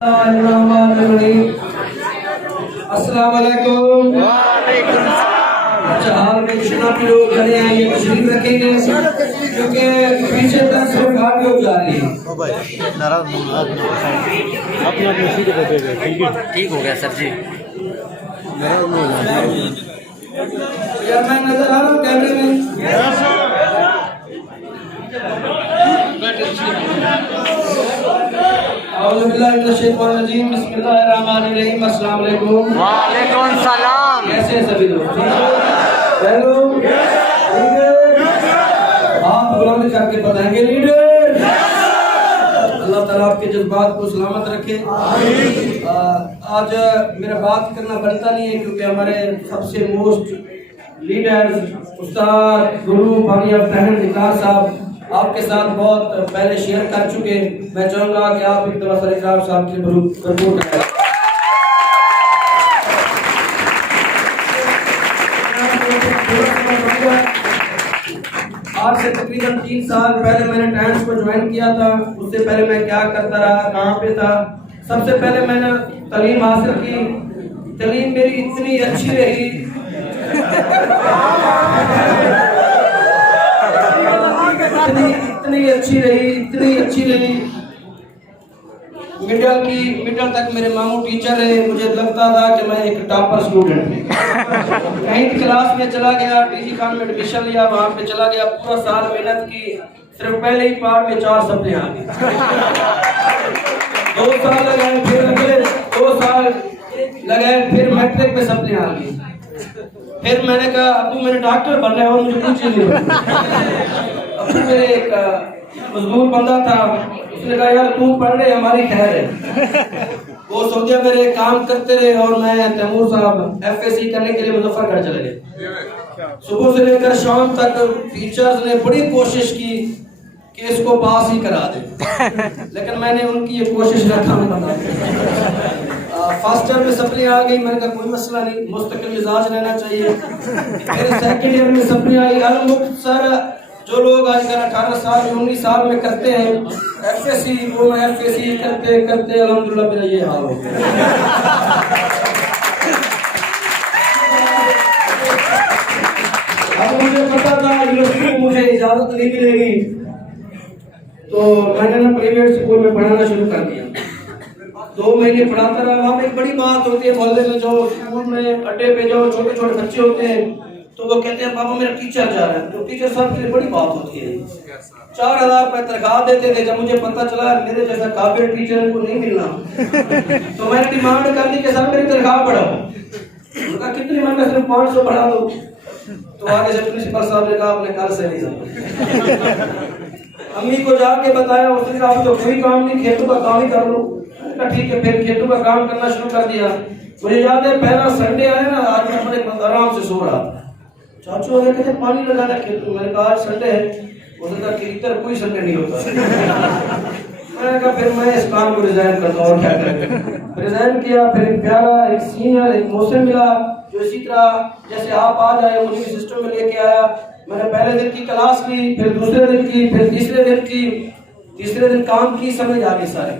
अस्सलाम वालेकुम। अच्छा, हाल में जनाब लोग खड़े हैं, ये तशरीफ रखेंगे क्योंकि पीछे तक से गाड़ी हो जा रही है। ठीक हो गया सर जी। यार मैं नजर आ रहा हूँ कैमरे में। बिस्मिल्लाहिर्रहमानिर्रहीम। अस्सलाम वालेकुम। वालेकुम सलाम। कैसे हैं सभी लोग? हेलो, आप बुलंद करके बताएंगे लीडर। अल्लाह ताला आपके जज्बात को सलामत रखे। आज मेरा बात करना बनता नहीं है क्योंकि हमारे सबसे मोस्ट लीडर उस्ताद गुरु बानी अफ्ताहन निकार साहब आपके साथ बहुत पहले शेयर कर चुके। मैं चाहूंगा कि आप एक दफा सर इकराम साहब से भरपूर करें। आज से तकरीबन 3 साल पहले मैंने टाइम्स को ज्वाइन किया था। उससे पहले मैं क्या करता रहा, कहाँ पे था। सबसे पहले मैंने तालीम हासिल की। तालीम मेरी इतनी अच्छी रही, इतनी अच्छी रही। मिडल तक मेरे मामू टीचर रहे। मुझे लगता था कि मैं एक टॉपर स्टूडेंट हूँ। कहीं क्लास में चला गया, टीजी खान में एडमिशन लिया, वहाँ पे चला गया, पूरा साल मेहनत की, सिर्फ पहले ही पार्ट में 4 सब्जेक्ट आ गए। 2 साल लगाए, फिर अगले 2 साल लगाए, फिर मैट्रिक में सब्जेक्ट आ गए। फिर मैंने कहा अबू मैंने डॉक्टर बनना है और मुझे कुछ नहीं। अबू मेरे एक मजदूर बंदा था, उसने कहा यार तू पढ़ रहे हमारी खैर है। वो सऊदी में रहे, काम करते रहे और मैं तैमूर साहब एफएसी करने के लिए मुजफ्फरगढ़ चले गए। सुबह से लेकर शाम तक टीचर्स ने बड़ी कोशिश की कि इसको पास ही करा दे, लेकिन मैंने उनकी ये कोशिश नाकाम बना दी। फर्स्ट ईयर में सप्ली आ गई, मैंने कहा कोई मसला नहीं, मुस्तकिल मिजाज रहना चाहिए। फिर सेकंड ईयर में सप्ली आई। सर जो लोग आजकल 18 साल 19 साल में करते हैं एफएसी, वो मैं एफएसी करते करते अल्हम्दुलिल्लाह मेरा ये हाल हो गया। अब मुझे पता था यूनिवर्सिटी में मुझे इजाजत नहीं मिलेगी, तो मैंने ना प्राइवेट स्कूल में पढ़ाना शुरू कर दिया। 2 महीने पढ़ाता रहा। वहाँ पे एक बड़ी बात होती है, मोहल्ले में जो स्कूल में अड्डे पे जो छोटे छोटे बच्चे होते हैं, तो वो कहते हैं पापा मेरा टीचर जा रहा है। तो टीचर साहब के लिए बड़ी बात होती है। 4000 रुपए तनख्वाह देते थे। जब मुझे पता चला मेरे जैसा काबिल टीचर को नहीं मिलना, तो मैंने डिमांड कर दी कि सर मेरी तनख्वाह बढ़ाओ। उनका कितनी? मैंने सिर्फ 500 बढ़ा दो। तो आगे से प्रिंसिपल साहब ने कहा आपने कल से नहीं समझा। अम्मी को जाके बताया, उसने कहा तो कोई काम नहीं, खेतों का काम ही कर लो। ठीक है, फिर खेतों का काम करना शुरू कर दिया। मुझे याद है पहला संडे आया ना, आज मैं बड़े आराम से सो रहा था। चाचू ने कहते पानी लगाना खेत में। मैंने कहा आज संडे है। उसने कहा कि इधर कोई संडे नहीं होता। मैंने कहा फिर मैं इस काम को रिजाइन करता हूँ और क्या करेंगे। रिजाइन किया। फिर एक प्यारा एक सीनियर एक मौसम मिला जो इसी तरह जैसे आप आ जाए मुझे सिस्टम में लेके आया। मैंने पहले दिन की क्लास ली, फिर दूसरे दिन की, फिर तीसरे दिन की, तीसरे दिन काम की, समझ आ गई सारी।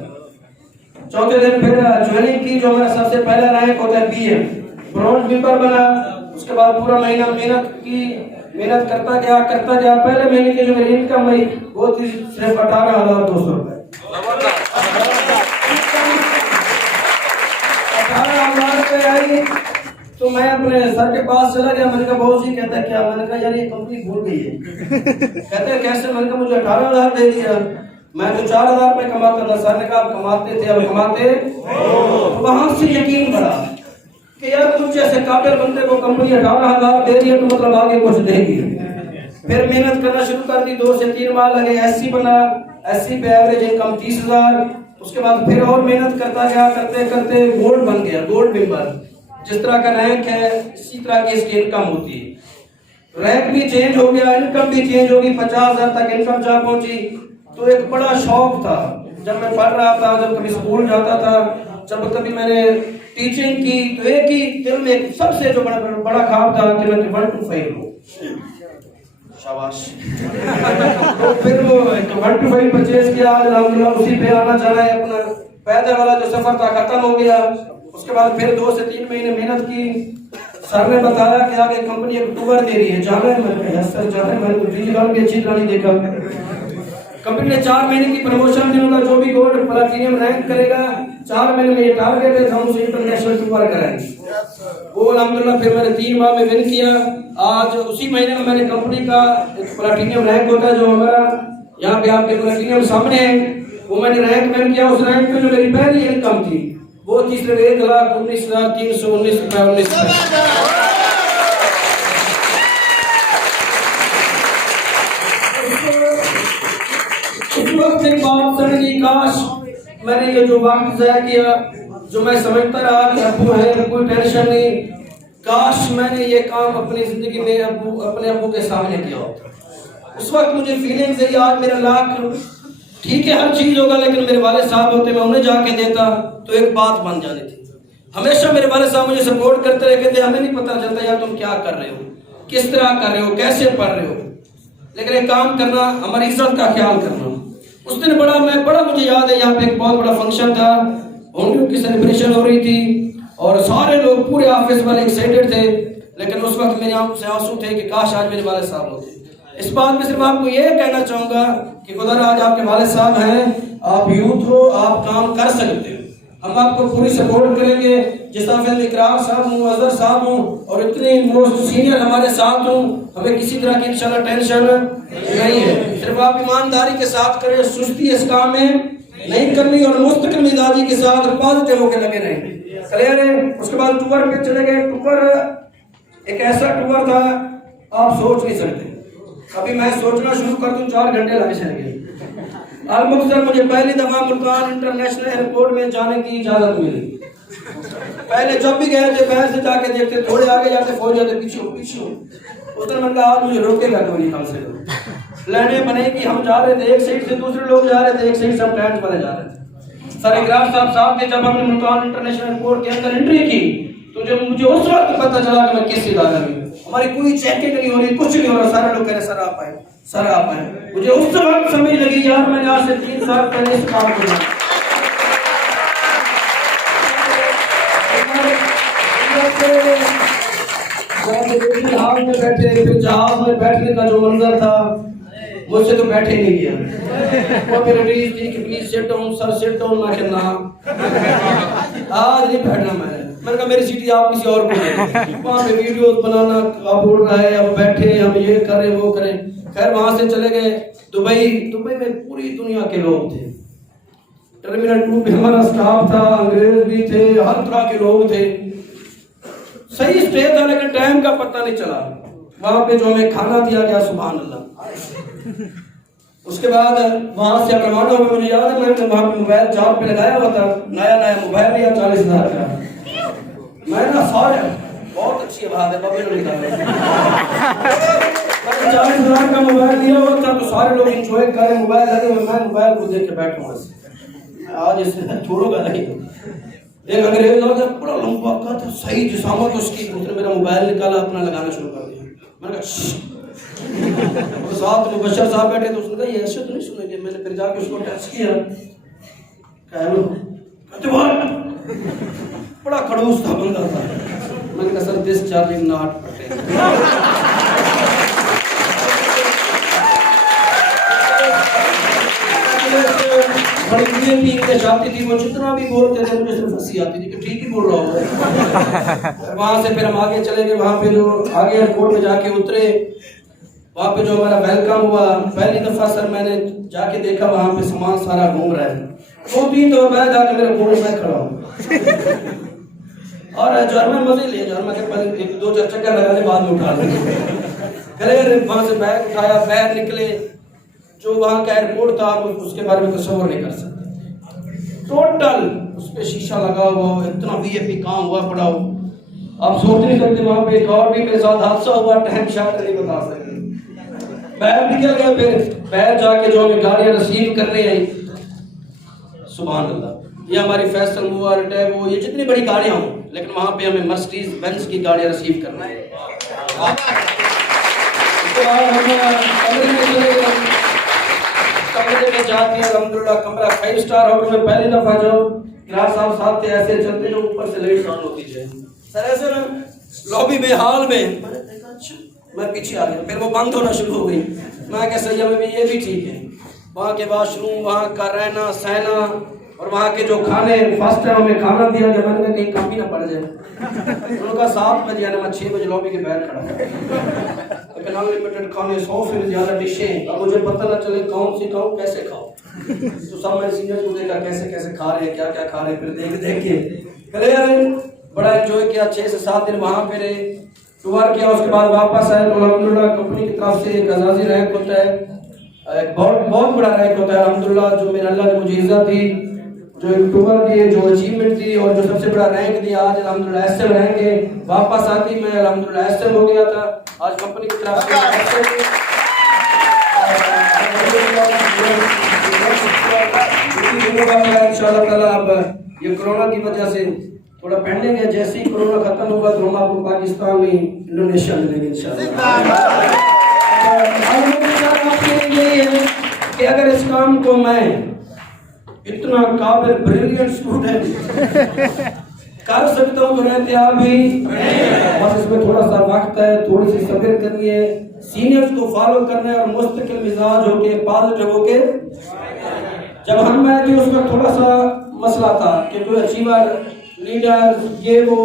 चौथे दिन फिर ज्वाइनिंग की, जो मेरा सबसे पहला रैंक होता है बीएम, ब्रॉन्ज मेंबर बना। उसके बाद पूरा महीना मेहनत की, मेहनत करता गया। पहले महीने की जो मेरी इनकम हुई वो थी सिर्फ 18,200 रुपए। 18,000 रुपए आई तो मैं अपने सर के पास चला गया। मैंने कहा बहुत जी। कहता है क्या? मैंने कहा यार ये कंपनी भूल गई है। कहते हैं कैसे? मैंने कहा मुझे 18,000 दे दिया, मैं तो 4,000 रुपए कमाता था। सर ने कहा आप कमाते थे, अब कमाते। वहां से यकीन बढ़ा कि यार कुछ जैसे काबिल बंदे को कंपनी 18,000 दे रही है तो मतलब आगे कुछ देगी। फिर मेहनत करना शुरू कर दी। 2 से 3 माह लगे, एससी बना। एससी पे एवरेज इनकम 30,000। उसके बाद फिर और मेहनत करता गया, करते करते गोल्ड बन गया, गोल्ड मेंबर। जिस तरह का रैंक है इसी तरह की इसकी इनकम होती है। रैंक भी चेंज हो गया, इनकम भी चेंज होगी, 50,000 तक इनकम जा पहुंची। तो एक बड़ा शौक था जब मैं पढ़ रहा था, जब कभी स्कूल जाता था, जब कभी मैंने टीचिंग की, तो एक ही दिल में सबसे जो बड़ा ख्वाब था कि मैं 1 to 5 हूँ। शाबाश। तो फिर वो 1 to 5 परचेज किया। अल्हम्दुलिल्लाह उसी पे आना चाह रहा है अपना पैदल वाला जो सफर था खत्म हो गया। उसके बाद फिर 2 से 3 महीने मेहनत की। सर ने बताया कि आगे कंपनी एक टूर दे रही है, जाना है। मैंने कहा सर जाना है, मैंने फ्रीज गान भी अच्छी तरह नहीं देखा। कंपनी ने 4 महीने की प्रमोशन दी, उनका जो भी गोल्ड प्लैटिनम रैंक करेगा 4 महीने में ये टारगेट है, हम उसे इंटरनेशनल टूर कराएंगे। वो अल्हम्दुलिल्लाह फिर मैंने 3 माह में विन किया। आज उसी महीने में मैंने कंपनी का एक प्लैटिनम रैंक होता है जो हमारा यहाँ पे आपके प्लैटिनम सामने है, वो मैंने रैंक विन किया। उस रैंक में जो मेरी पहली इनकम थी वो थी सिर्फ 1,19,319 रुपए 19 पैसे। उस वक्त एक बात सड़ी, काश मैंने ये जो वक्त ज़ाया किया, जो मैं समझता रहा कि अब्बू है कोई टेंशन नहीं, काश मैंने ये काम अपनी जिंदगी में अपने अब्बू के सामने किया होता। उस वक्त मुझे फीलिंग्स है, आज मेरा लाख ठीक है हर चीज होगा, लेकिन मेरे वाले साहब होते, मैं उन्हें जाके देता तो एक बात बन जानी थी। हमेशा मेरे वाले साहब मुझे सपोर्ट करते रहे, कहते हमें नहीं पता चलता यार तुम क्या कर रहे हो, किस तरह कर रहे हो, कैसे पढ़ रहे हो, लेकिन एक काम करना, हमारी इज्जत का ख्याल करना। उस दिन बड़ा मुझे याद है, यहाँ पे एक बहुत बड़ा फंक्शन था, होंडियों की सेलिब्रेशन हो रही थी और सारे लोग पूरे ऑफिस वाले एक्साइटेड थे, लेकिन उस वक्त मेरी आंखों से आंसू थे कि काश आज मेरे वाले साहब होते। इस बात में सिर्फ आपको ये कहना चाहूंगा कि खुदा आज आपके वाले साहब हैं, आप यूथ हो, आप काम कर सकते हो, हम आपको पूरी सपोर्ट करेंगे। जिस तरह इकरार साहब हूँ, अजहर साहब हूँ और इतने मोस्ट सीनियर हमारे साथ हूँ, हमें किसी तरह की इंशाल्लाह टेंशन नहीं है। सिर्फ आप ईमानदारी के साथ करें, सुस्ती इस काम में नहीं करनी और मुस्तकिल मिजाजी के साथ पॉजिटिव होकर लगे रहें। क्लियर है? उसके बाद टूर पे चले गए। टूर एक ऐसा टूर था आप सोच नहीं सकते। अभी मैं सोचना शुरू कर दूं 4 घंटे लगे चलेंगे। अलमुख्तर मुझे पहली दफा मुल्तान इंटरनेशनल एयरपोर्ट में जाने की इजाजत मिली। पहले जब भी गए थे बाहर से जाके देखते, थोड़े आगे जाते फौज जाते पीछे। उस दिन मैंने कहा आज मुझे रोकेगा कोई कम से कम। लाइनें बने कि हम जा रहे थे एक साइड से, दूसरे लोग जा रहे थे एक साइड से, हम टेंट बने जा रहे थे। सर इकरार साहब के जब हमने मुल्तान इंटरनेशनल एयरपोर्ट के अंदर एंट्री की तो जब मुझे उस वक्त पता चला कि मैं किस इदारे में, हमारी कोई चेकिंग नहीं हो रही, कुछ नहीं हो रहा, सारे लोग कह रहे सर आप आए, सर आप आए। मुझे उस वक्त समझ लगी यार मैंने आज से 3 साल पहले इस काम को हाल में बैठे, फिर जहाज में बैठने का जो मंजर था मुझसे तो बैठे नहीं गया। वो मेरी रीज थी कि please sit down sir, sit down. मैं कहना आज नहीं बैठना। मैंने कहा मेरी सीट आप किसी और को दे। वहाँ पे वीडियोस बनाना आप बोल रहा है, अब बैठे हम ये करें वो करें। खैर वहां से चले गए दुबई में पूरी दुनिया के लोग थे। टर्मिनल 2 पे हमारा स्टाफ था, अंग्रेज भी थे, हर तरह के लोग थे। सही स्टे था लेकिन टाइम का पता नहीं चला। वहां पे जो हमें खाना दिया गया सुभान अल्लाह। उसके बाद वहां से रवाना हुए। मुझे याद है मैंने वहां पे मोबाइल चार्ज पे लगाया हुआ था, नया मोबाइल लिया 40,000 का। मैं ना सारे बहुत अच्छी बात है बाबे ने निकाला 40,000 का मोबाइल लिया हुआ था, तो सारे लोग एंजॉय कर रहे, मोबाइल लगे हुए, मैं मोबाइल को देख के बैठा हूँ। आज इसे छोड़ूंगा नहीं। एक अंग्रेज होता बड़ा लंबा का था, सही जिसामत उसकी, उसने मेरा मोबाइल निकाला, अपना लगाना शुरू कर दिया। मैंने कहा और साथ में बशर साहब बैठे, तो उसने कहा ये ऐसे तो नहीं सुनेंगे। मैंने फिर जाके उसको टेस्ट किया, बड़ा खड़ूस था बंदा था। मैंने कहा सर दिस चार्जिंग नॉट जाती थी। वो जितना भी बोलते थे मुझे सिर्फ हंसी आती थी कि ठीक ही बोल रहा हूँ। वहां से फिर हम आगे चले गए। वहां पे जो आगे एयरपोर्ट में जाके उतरे, वहां पे जो हमारा वेलकम हुआ, पहली दफा सर मैंने जाके देखा वहां पे सामान सारा घूम रहा है। 2-3 दफा मैं जाके मेरे फोन में खड़ा हूँ और जर्मन मजे लिए, जर्मन के पहले 1-2 चक्कर लगाने बाद में उठा लेंगे। वहां से बैग उठाया, बाहर निकले। जो वहां का एयरपोर्ट था उसके बारे में तस्वीर नहीं कर सकते। टोटल उस पे शीशा लगा हुआ, इतना वीआईपी काम हुआ पड़ा हो, आप सोच नहीं सकते। वहां पे एक और भी मेरे साथ हादसा हुआ, टाइम शायद नहीं बता सकते। बाहर निकल गया, फिर बाहर जाके जो हमें गाड़ियां रिसीव करने आई, सुभान अल्लाह, ये हमारी फैसल मूवर टैबो, ये जितनी बड़ी गाड़ियां हों, लेकिन वहां पे हमें मर्सिडीज बेंज की गाड़ियां रिसीव करना है। उसके बाद हम कमरे में जाके अल्हम्दुलिल्लाह कमरा 5 स्टार होटल में पहली दफा जाओ, गिलास साहब साथ थे ऐसे चलते जो ऊपर से लाइट ऑन होती जाए सर ऐसे ना लॉबी में हॉल में मैंने देखा अच्छा मैं पीछे आ गया, फिर वो बंद होना शुरू हो गई। मैं कह सही में ये भी ठीक है, वहाँ के वॉशरूम, वहाँ का रहना सहना और वहाँ के जो खाने, फर्स्ट टाइम हमें खाना दिया जब मैंने कहीं कमी ना पड़ जाए। उनका 7 बजे आना, मैं 6 बजे लॉबी के बाहर खड़ा लेकिन अनलिमिटेड खाने 100 से ज़्यादा डिशें, अब मुझे पता ना चले कौन सी खाऊं कैसे खाऊं। तो सब मैंने सीनियर को देखा कैसे कैसे खा रहे हैं, क्या क्या खा रहे हैं, फिर देख के क्लियर बड़ा एंजॉय किया। 6 से 7 दिन वहाँ पे रहे, टूर किया, उसके बाद वापस आए। अल्हम्दुलिल्लाह कंपनी की तरफ से एक अज़ाज़ी रैंक होता है, एक बहुत बड़ा रैंक होता है अल्हम्दुलिल्लाह, जो मेरे अल्लाह ने मुझे इज्जत दी, जो एक टूर दी, जो अचीवमेंट दी और जो सबसे बड़ा रैंक दिया। आज अल्हम्दुलिल्लाह एसएम रैंक है, वापस आती मैं अल्हम्दुलिल्लाह एसएम हो गया था। आज कंपनी की तरफ से इंशाअल्लाह ताला अब ये कोरोना की वजह से थोड़ा पेंडिंग है, जैसे ही कोरोना खत्म होगा तो हम आपको पाकिस्तान में इंडोनेशिया मिलेंगे इंशाअल्लाह। कि अगर इस काम को मैं इतना काबिल ब्रिलियंट स्टूडेंट कर सकता हूँ तो रहते आप भी, बस इसमें थोड़ा सा वक्त है, थोड़ी सी सब्र करनी है, सीनियर्स को फॉलो करना है और मुस्तकिल मिजाज होके पॉजिटिव होके। जब हम आए थे उसमें थोड़ा सा मसला था कि कोई अचीवर लीडर ये वो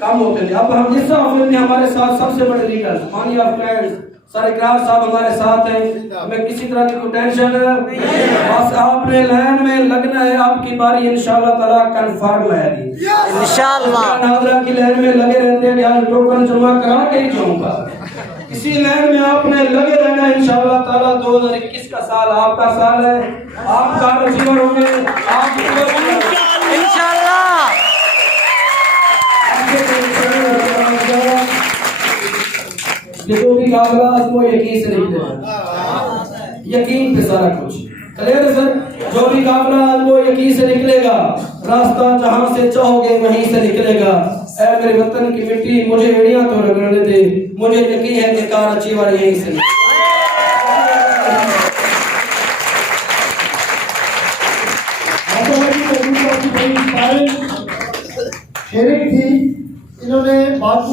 कम होते थे। अब हम इस ऑफिस में हमारे साथ सबसे बड़े लीडर मानिया फ्रेंड्स सर इकरार साहब हमारे साथ हैं, हमें किसी तरह की कोई टेंशन नहीं, बस आपने लाइन में लगना है, आपकी बारी इंशाअल्लाह ताला कंफर्म है इंशाअल्लाह। नादरा की लाइन में लगे रहते हैं कि आज टोकन जमा करा के ही जाऊंगा, इसी लाइन में आपने लगे रहना इंशाअल्लाह ताला। 2021 का साल आपका साल है, आप कार अचीवर होंगे इंशाअल्लाह। देखो भी कागज वो यकीन से निकलेगा, यकीन पे सारा कुछ क्लियर है सर। जो भी कागज वो यकीन से निकलेगा, रास्ता जहां से चाहोगे वहीं से निकलेगा। ऐ मेरे वतन की मिट्टी मुझे एड़ियां तो रगड़ने दे, मुझे यकीन है कि कार अच्छी वाली यहीं से शेरिक थी। इन्होंने बापू